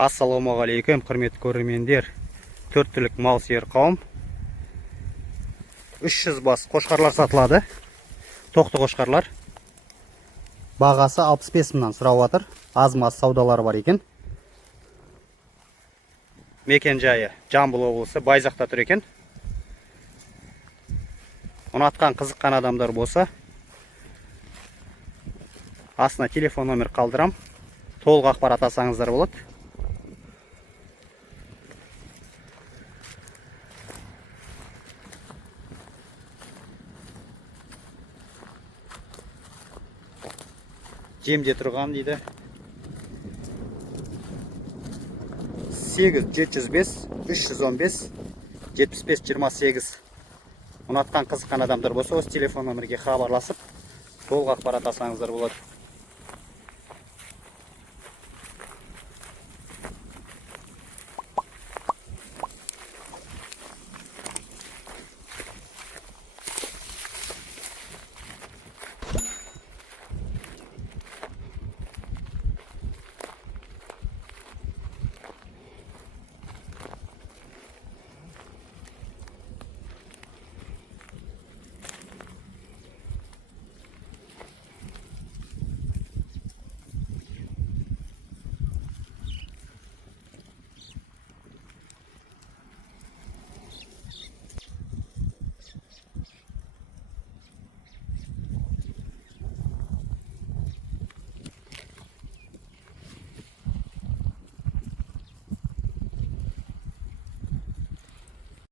Ассалаумағалейкум, құрметті көрермендер. 4 түлік мал сиыр қауым. 300 бас қошқарлар сатылады. Тоқты қошқарлар. Бағасы 65 мыңнан сұрап жатыр. АЗ-МАЗ саудалары бар екен. Мекен жайы Жамбыл облысы, Байзақта тұр екен. Ұнатқан, қызыққан адамдар болса, астына телефон номер қалдырам. Толық ақпарат алсаңыздар болады. Жемде тұрған дейді. 8-705 315 75-28. Ұнатқан, қызыққан адамдар болса, осы телефон номерге хабарласып, толық ақпарат алсаңыздар болады.